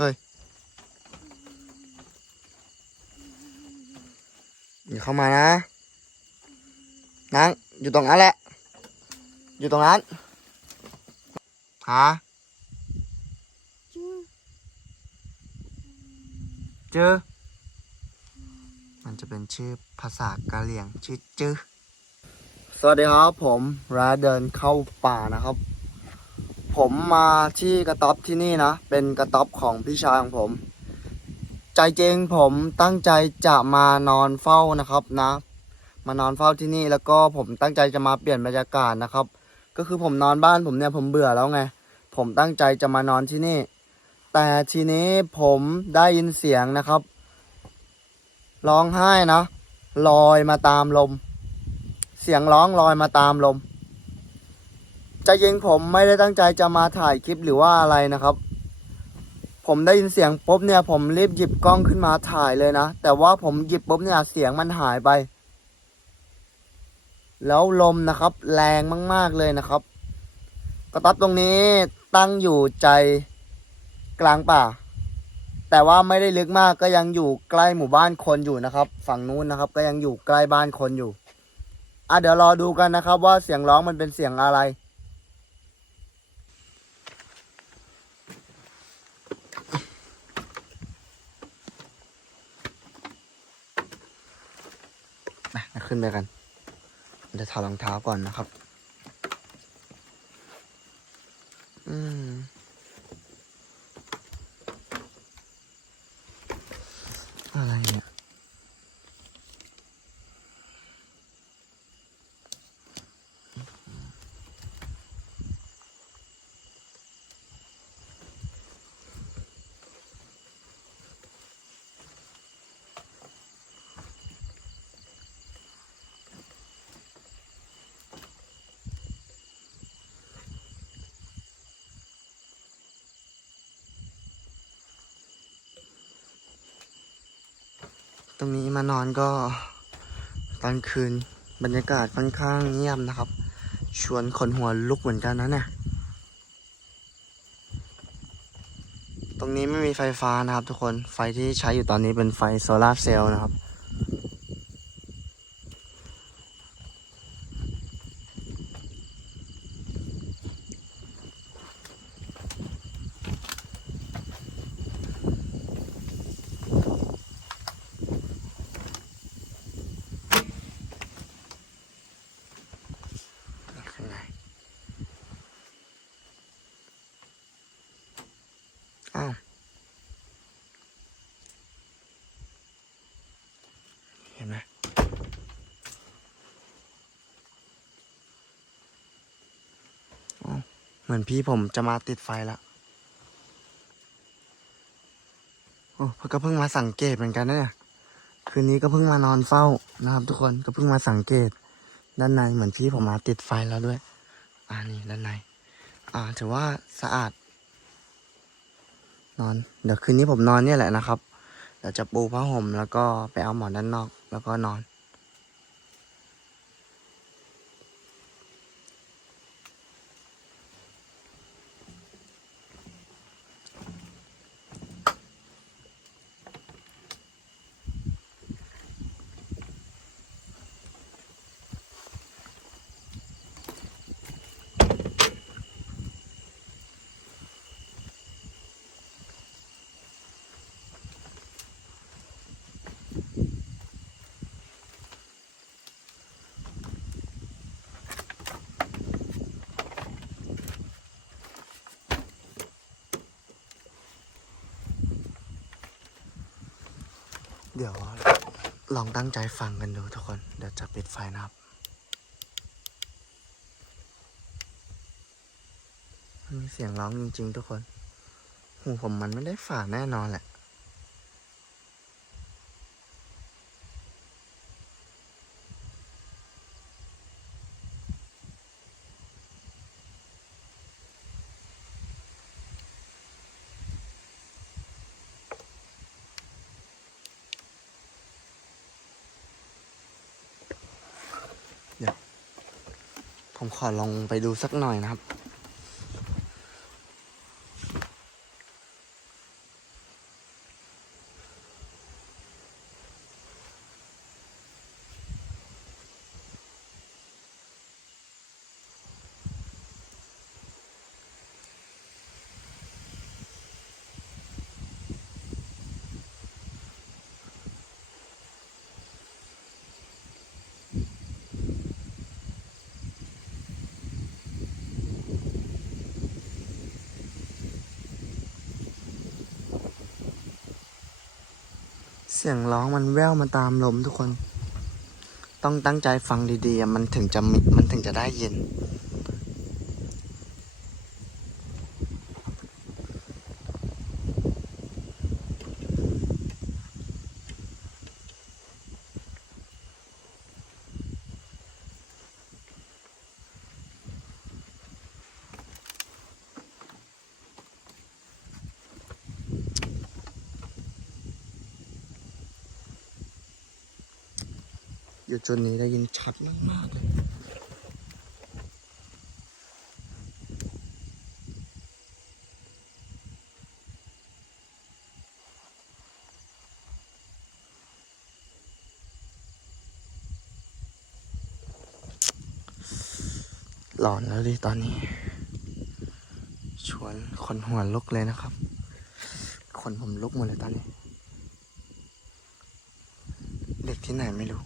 เฮ้ยอย่าเข้ามานะนั่งอยู่ตรงนั้นแหละ อยู่ตรงนั้นหาเจอ มันจะเป็นชื่อภาษากะเหรี่ยงชื่อจื้อสวัสดีครับผมราเดินเข้าป่านะครับ ผมมาที่กระต๊อบที่นี่นะ เป็นกระต๊อบของพี่ชายของผม ใจจริงผมตั้งใจจะมานอนเฝ้านะครับนะ มานอนเฝ้าที่นี่แล้วก็ผมตั้งใจจะมาเปลี่ยนบรรยากาศนะครับ ก็คือผมนอนบ้านผมเนี่ยผมเบื่อแล้วไง ผมตั้งใจจะมานอนที่นี่ แต่ทีนี้ผมได้ยินเสียงนะครับ ร้องไห้นะลอยมาตามลม เสียงร้องลอยมาตามลม ใจจริงผมไม่ได้ตั้งใจจะมาถ่ายคลิปหรือว่าอะไรนะครับ ผมได้ยินเสียงปุ๊บเนี่ย ผมรีบหยิบกล้องขึ้นมาถ่ายเลยนะ แต่ว่าผมหยิบปุ๊บเนี่ยเสียงมันหายไป แล้วลมนะครับ แรงมาก ๆเลยนะครับ กระต๊อบตรงนี้ตั้งอยู่ใจกลางป่า แต่ว่าไม่ได้ลึกมากก็ยังอยู่ใกล้หมู่บ้านคนอยู่นะครับ ฝั่งนู้นนะครับ ก็ยังอยู่ใกล้บ้านคนอยู่อะเดี๋ยวรอดูกันนะครับว่าเสียงร้องมันเป็นเสียงอะไร ขึ้นไปกันเดี๋ยวถอดรองเท้าก่อนนะครับ อืม ตรงนี้มานอนก็ตอนคืนบรรยากาศค่อนข้างเงียบนะครับ ชวนขนหัวลุกเหมือนกันนะเนี่ยตรงนี้ไม่มีไฟฟ้านะครับทุกคนไฟที่ใช้อยู่ตอนนี้เป็นไฟโซลาร์เซลล์นะครับ ข้างในอ้าว เห็นไหมอ้าว เหมือนพี่ผมจะมาติดไฟละโอ้พก็เพิ่งมาสังเกตเหมือนกันนะเนี่ยคืนนี้ก็เพิ่งมานอนเฝ้านะครับ ทุกคนก็เพิ่งมาสังเกต ด้านในเหมือนพี่ผมมาติดไฟแล้วด้วย อ่านี่ด้านใน อ่าถือว่าสะอาด นอน เดี๋ยวคืนนี้ผมนอนเนี่ยแหละนะครับเดี๋ยวจะปูผ้าห่มแล้วก็ไปเอาหมอนด้านนอก แล้วก็นอน เดี๋ยวลองตั้งใจฟังกันดูทุกคน เดี๋ยวจะปิดไฟนะครับ มันมีเสียงร้องจริง ๆ ทุกคน หูผมมันไม่ได้ฝาดแน่นอนแหละ ขอลองไปดูสักหน่อยนะครับ เสียงร้องมันแว่วมาตามลมทุกคน ต้องตั้งใจฟังดีๆ มันถึงจะมิมันถึงจะได้ยิน อยู่จุดนี้ได้ยินชัดมาก ๆ เลย หลอนแล้วดิตอนนี้ ชวนคนหัวลุกเลยนะครับ คนผมลุกหมดเลยตอนนี้ เด็กที่ไหนไม่รู้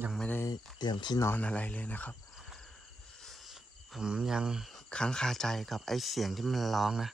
ยังไม่ได้เตรียมที่นอนอะไรเลยนะครับ ผมยังค้างคาใจกับไอ้เสียงที่มันร้องนะ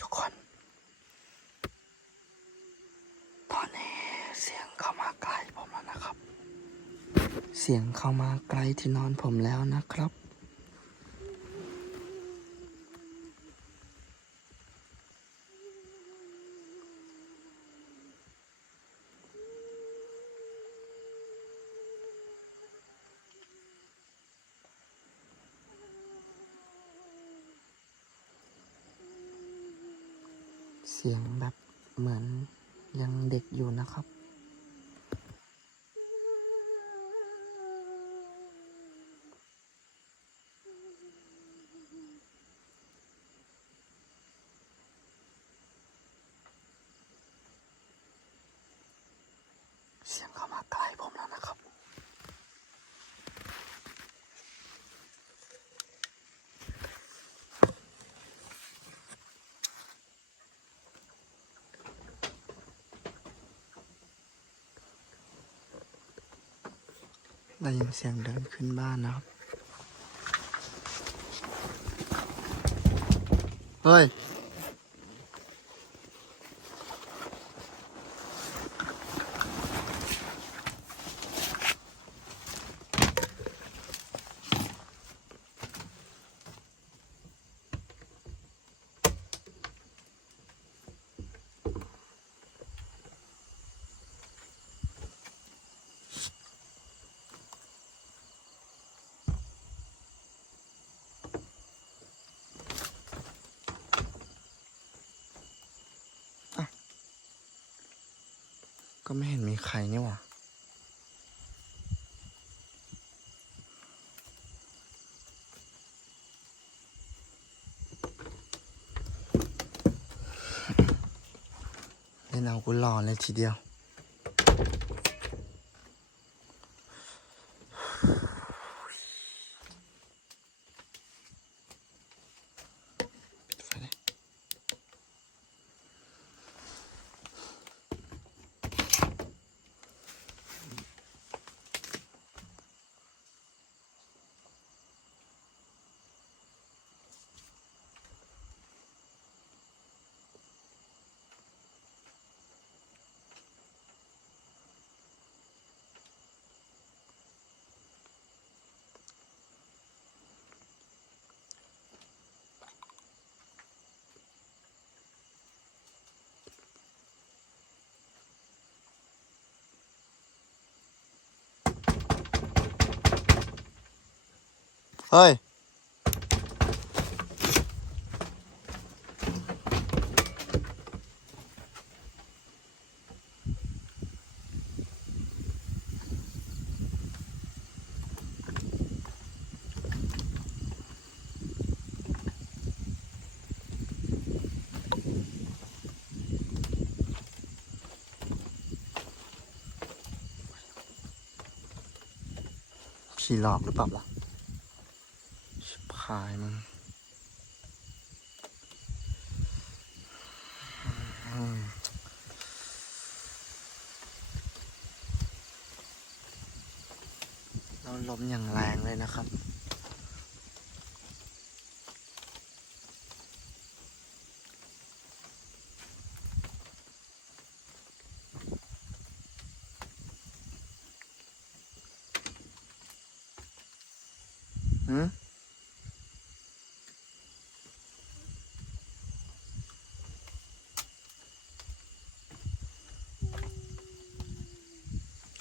ทุกคน ตอนนี้เสียงเข้ามาใกล้ผมแล้วนะครับ เสียงเข้ามาไกลที่นอนผมแล้วนะครับ เสียงแบบเหมือนยังเด็กอยู่นะครับ เสียงเข้ามาใกล้ผมแล้วนะครับ ได้ยินเสียงเดินขึ้นบ้านนะครับ เฮ้ย ก็ไม่เห็นมีใครนี่หว่าเล่นเอากูหล่อเลยทีเดียว ฮ้ย ผีหลอกหรือเปล่าล่ะ ขายมึงเราลมอย่างแรงเลยนะครับ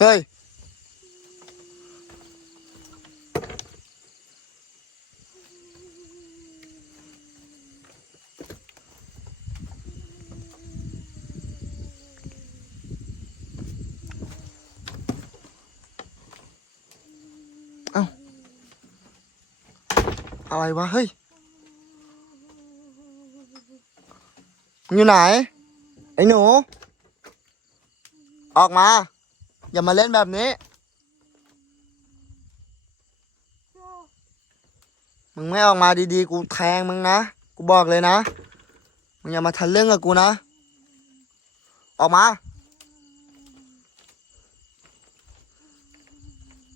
เฮ้ยเอ้าอะไรวะเฮ้ยมึงอยู่ไหนไอ้หนู ออกมา อย่ามาเล่นแบบนี้ มึงไม่ออกมาดีๆ กูแทงมึงนะ กูบอกเลยนะ มึงอย่ามาทะลึ่งกับกูนะ ออกมา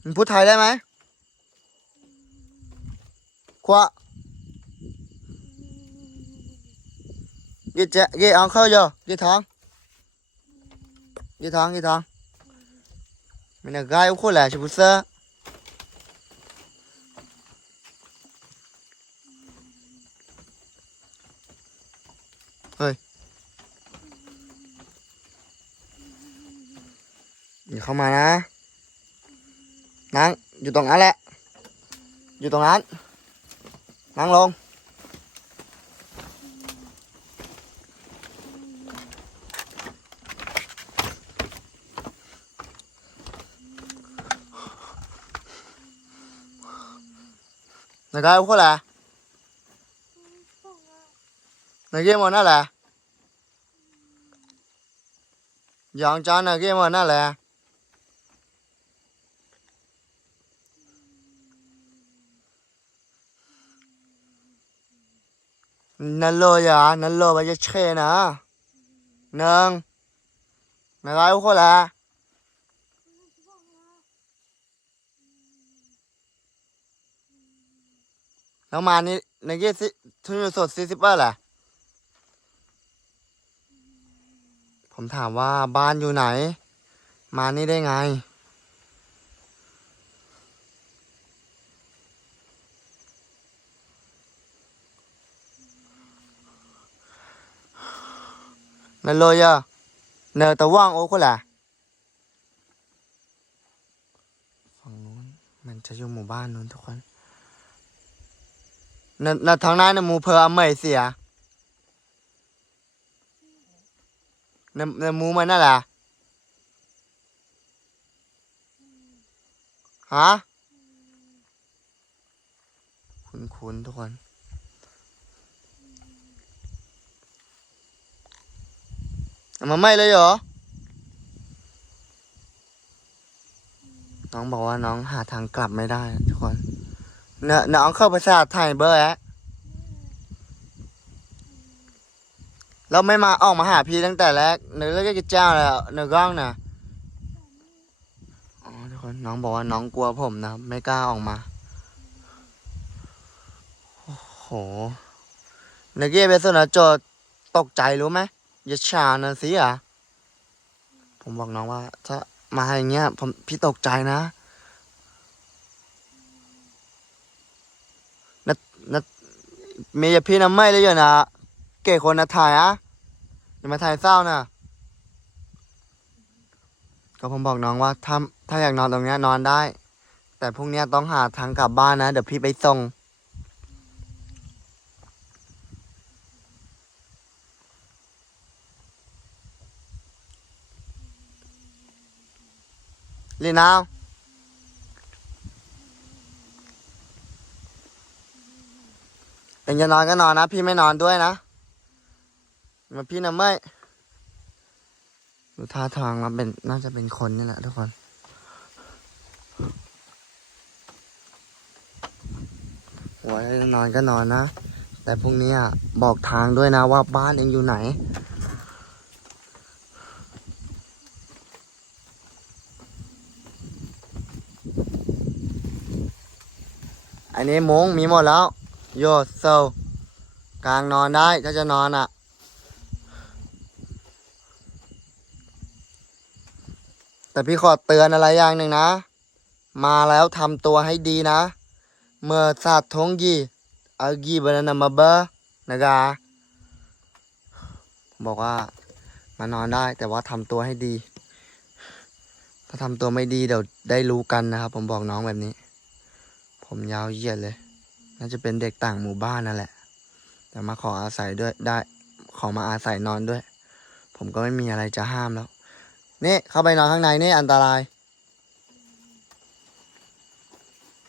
มึงพูดไทยได้ไหม Quoi Ghi chè, ghi ăn khơi giờ, ghi thằng Ghi thằng, ghi thằng Mình là gai khô lẻ cho bút sơ Ơi อย่าเข้ามานะนั่ง อยู่ตรงนั้นแหละอยู่ตรงนั้นนั่งลง Này cái không có là Này game mà nó là? Dọn cho này game mà nó là? Nó lô giờ, nó lô bây giờ chê nữa. Nâng. Này cái không có là แล้วมานี่ในเกสิทุนอยู่สดสี่สิบเปอร์แหละผมถามว่าบ้านอยู่ไหน มานี่ได้ไง นั่นเลยอะเนอแต่ว่างโอ้ก็แหละฝั่งนู้นมันจะอยู่หมู่บ้านนู้นทุกคน น่ะน่ะทางนั้นน่ะหมูเพออไม่เสียน่ะน่ะหมูมันนั่นแหละฮะคุ้นคุ้นทุกคนมาไม่เลยเหรอ น้องบอกว่าน้องหาทางกลับไม่ได้ทุกคน เนน้องเข้าภาษาไทยเบอร์แอะเราไม่มาออกมาหาพี่ตั้งแต่แรกเนื้อเรียกเจ้าแล้วเนื้อกล้องนะอ๋อทุกคนน้องบอกว่าน้องกลัวผมนะ ไม่กล้าออกมา โอ้โหเนื้อเกี้เป็นส่วนโจทย์ตกใจรู้ไหมอย่าชานะสิอะผมบอกน้องว่า ถ้ามาอย่างเงี้ยผมพี่ตกใจนะ เมียพี่น้ำไม่เลยอยู่นะเก๋คนนะถ่ายอะอย่ามาถ่ายเศร้านะก็ผมบอกน้องว่าถ้าถ้าอยากนอนตรงเนี้ยนอนได้ แต่พรุ่งเนี้ยต้องหาทางกลับบ้านนะเดี๋ยวพี่ไปส่งลีนาว องจะนอนก็นอนนะ พี่ไม่นอนด้วยนะมาพี่นะไม่ดูท่าทางแล้วเป็นน่าจะเป็นคนนี่แหละทุกคน หัวจะนอนก็นอนนะ แต่พรุ่งนี้อะบอกทางด้วยนะว่าบ้านเองอยู่ไหนอันนี้ม้งมีหมดแล้ว โยโซกลางนอนได้ถ้าจะนอนอะ แต่พี่ขอเตือนอะไรอย่างหนึ่งนะ มาแล้วทำตัวให้ดีนะ เมื่อสาดทงยีอากีบานานามาเบอร์นะกาบอกว่ามานอนได้แต่ว่าทำตัวให้ดี ถ้าทำตัวไม่ดีเดี๋ยวได้รู้กันนะครับ ผมบอกน้องแบบนี้ ผมยาวเยียดเลย น่าจะเป็นเด็กต่างหมู่บ้านนั่นแหละ แต่มาขออาศัยด้วยได้ ขอมาอาศัยนอนด้วย ผมก็ไม่มีอะไรจะห้ามแล้ว นี่เข้าไปนอนข้างในนี่อันตราย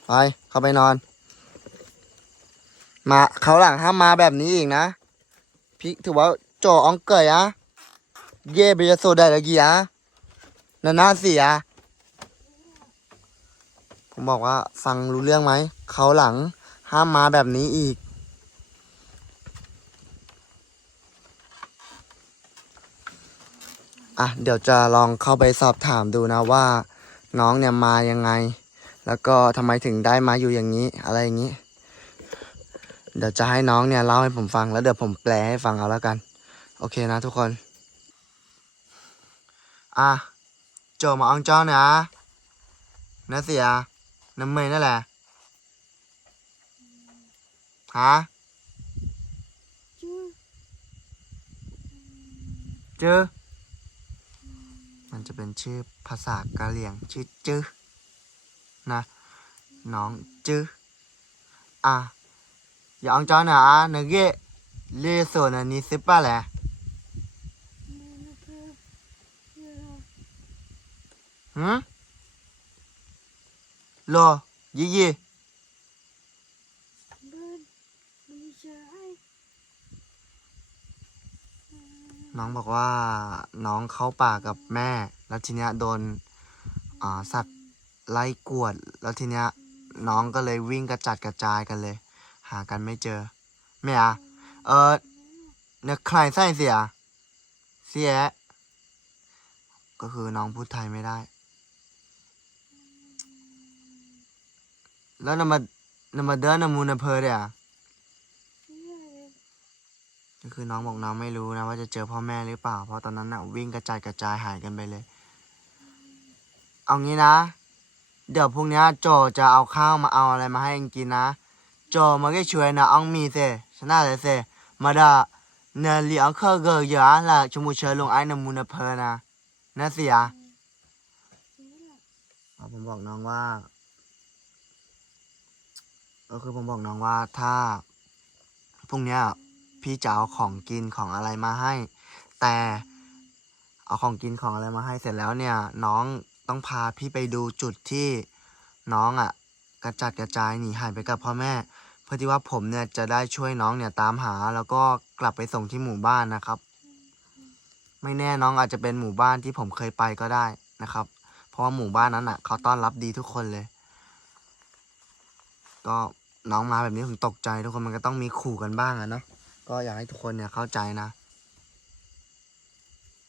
ไปเข้าไปนอน มาเขาหลังห้ามมาแบบนี้อีกนะพี่ถือว่าโจอองเกยอะเย่ไปจะโซได้ละกี่อะนานาเสีย ผมบอกว่าฟังรู้เรื่องไหม เขาหลัง ห้ามมาแบบนี้อีก อะ เดี๋ยวจะลองเข้าไปสอบถามดูนะว่า น้องเนี่ยมายังไง แล้วก็ทำไมถึงได้มาอยู่อย่างนี้ อะไรอย่างนี้ เดี๋ยวจะให้น้องเนี่ยเล่าให้ผมฟังแล้วเดี๋ยวผมแปลให้ฟังเอาแล้วกัน โอเคนะทุกคน อะโจมาอองจ้อนะนะเสียน้ำเมยนั่นแหละ ฮะ chưa จื้อมันจะเป็นชื่อภาษากะเหรี่ยงชื่อจื้อนะ น้องจื้ออะอย่าอองจ้อนะนะเกะเลโซนะนี่สิบปะแหละ nó chưa chưa หืมโลยี่ยี่ น้องบอกว่าน้องเข้าป่ากับแม่ แล้วทีเนี้ยโดนสัตว์ไล่กวด แล้วทีเนี้ยน้องก็เลยวิ่งกระจัดกระจายกันเลย หากันไม่เจอแม่อะเออเนี่ยใครใส่เสีย เสีย ก็คือน้องพูดไทยไม่ได้ แล้วนำมานำมาเดินนำมูนเพอเดีย ก็คือน้องบอกน้องไม่รู้นะว่าจะเจอพ่อแม่หรือเปล่า เพราะตอนนั้นน่ะวิ่งกระจายกระจายหายกันไปเลย เอางี้นะ เดี๋ยวพรุ่งนี้โจจะเอาข้าวมาเอาอะไรมาให้เองกินนะ โจมาก็ช่วยนะอังมีเซชนะเลยเซมาดาเนลีอังเคอร์เกอร์ยาละชมูเชลงไอ้นมูนเพอนะนะเสียผมบอกน้องว่าก็คือผมบอกน้องว่าถ้าพรุ่งนี้ พี่จะเอาของกินของอะไรมาให้ แต่เอาของกินของอะไรมาให้เสร็จแล้วเนี่ย น้องต้องพาพี่ไปดูจุดที่น้องอะ่ะ กระจัดกระจายหนีหายไปกับพ่อแม่ เพื่อที่ว่าผมเนี่ยจะได้ช่วยน้องเนี่ยตามหาแล้วก็กลับไปส่งที่หมู่บ้านนะครับ ไม่แน่น้องอาจจะเป็นหมู่บ้านที่ผมเคยไปก็ได้นะครับ เพราะว่าหมู่บ้านนั้นอะ เขาต้อนรับดีทุกคนเลย ก็น้องมาแบบนี้ผมตกใจทุกคนมันก็ต้องมีขู่กันบ้างอะเนาะ ก็อยากให้ทุกคนเนี่ยเข้าใจนะ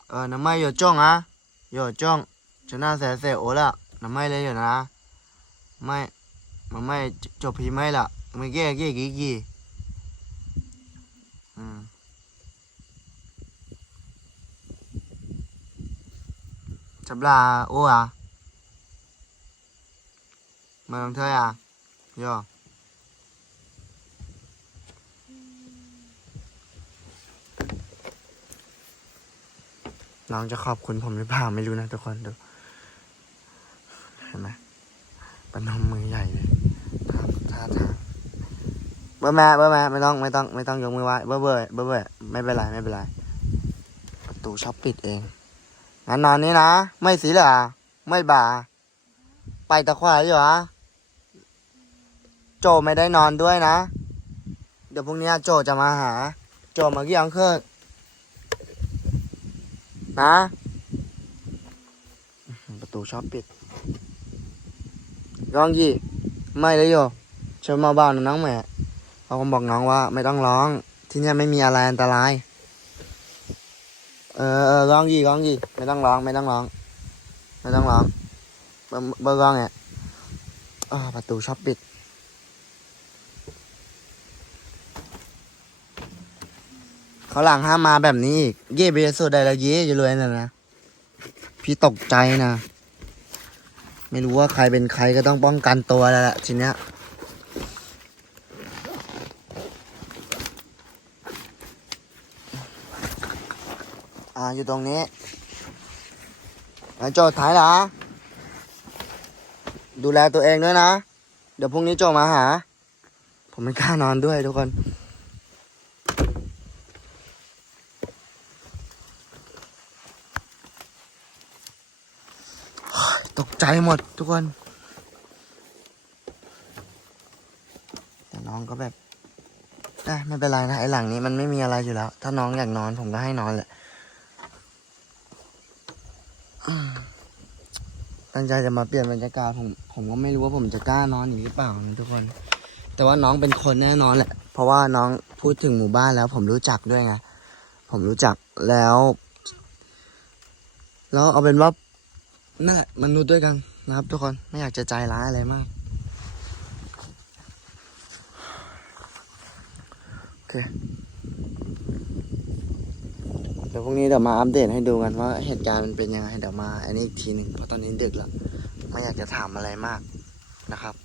เออน้ำไม่ยอดจ้องอะยอดจ้องจะน่าแสเสโอละน้ำไม่เลยอยู่นะไม่มันไม่จบพีไม่ละไม่แก้แก้กี่กี่อืมจับลาโอ้อะมาลองเธออะย่อ น้องจะขอบคุณผมหรือเปล่าไม่รู้นะทุกคนดูเห็นไหมปนมมือใหญ่เลยท่าท่าทางเบอร์แม่เบอร์แม่ไม่ต้องไม่ต้องไม่ต้องยกมือไหว้เบอร์เบอร์เบอร์เบอร์ไม่เป็นไรไม่เป็นไรประตูชอบปิดเองงั้นนอนนี้นะ ไม่สีเหรอไม่บ่า ไปตะควายอยู่เหรอโจไม่ได้นอนด้วยนะ เดี๋ยวพรุ่งนี้โจจะมาหา โจมากี่อังเคิลนะอื้อ หือประตูชอบปิดร้องยี่ไม่เลยโยเชิญมาบ้านนะน้องแม่เขาก็บอกน้องว่า ไม่ต้องร้อง ที่เนี่ยไม่มีอะไรอันตรายเออเออร้องยี่ร้องยี่ไม่ต้องร้อง ไม่ต้องร้อง ไม่ต้องร้องเบอร์เบอร์ร้องเนี่ยอ่าประตูชอบปิด เขาหลังห้ามมาแบบนี้อีกเย่เบสโซไดละเย่จะรวยนะนะ พี่ตกใจนะ ไม่รู้ว่าใครเป็นใครก็ต้องป้องกันตัวแล้วแหละทีเนี้ยอ่าอยู่ตรงนี้แล้วโจทย์ท้ายเหรอดูแลตัวเองด้วยนะ เดี๋ยวพรุ่งนี้โจมาหา ผมไม่กล้านอนด้วยทุกคน ตก ใจหมดทุกคน แต่น้องก็แบบได้ไม่เป็นไรนะไอหลังนี้มันไม่มีอะไรอยู่แล้ว ถ้าน้องอยากนอนผมก็ให้นอนแหละตั้งใจจะมาเปลี่ยนบรรยากาศผมผมก็ไม่รู้ว่าผมจะกล้านอนอีกหรือเปล่านะทุกคน แต่ว่าน้องเป็นคนแน่นอนแหละ เพราะว่าน้องพูดถึงหมู่บ้านแล้ว ผมรู้จักด้วยไงผมรู้จักแล้ว แล้วเอาเป็นว่า นั่นแหละมนุษย์ด้วยกันนะครับ ทุกคนไม่อยากจะใจร้ายอะไรมากโอเคเดี๋ยวพรุ่งนี้เดี๋ยวมาอัปเดตให้ดูกันว่าเหตุการณ์มันเป็นยังไงเดี๋ยวมาอันนี้อีกทีหนึ่งเพราะตอนนี้ดึกแล้วไม่อยากจะถามอะไรมากนะครับ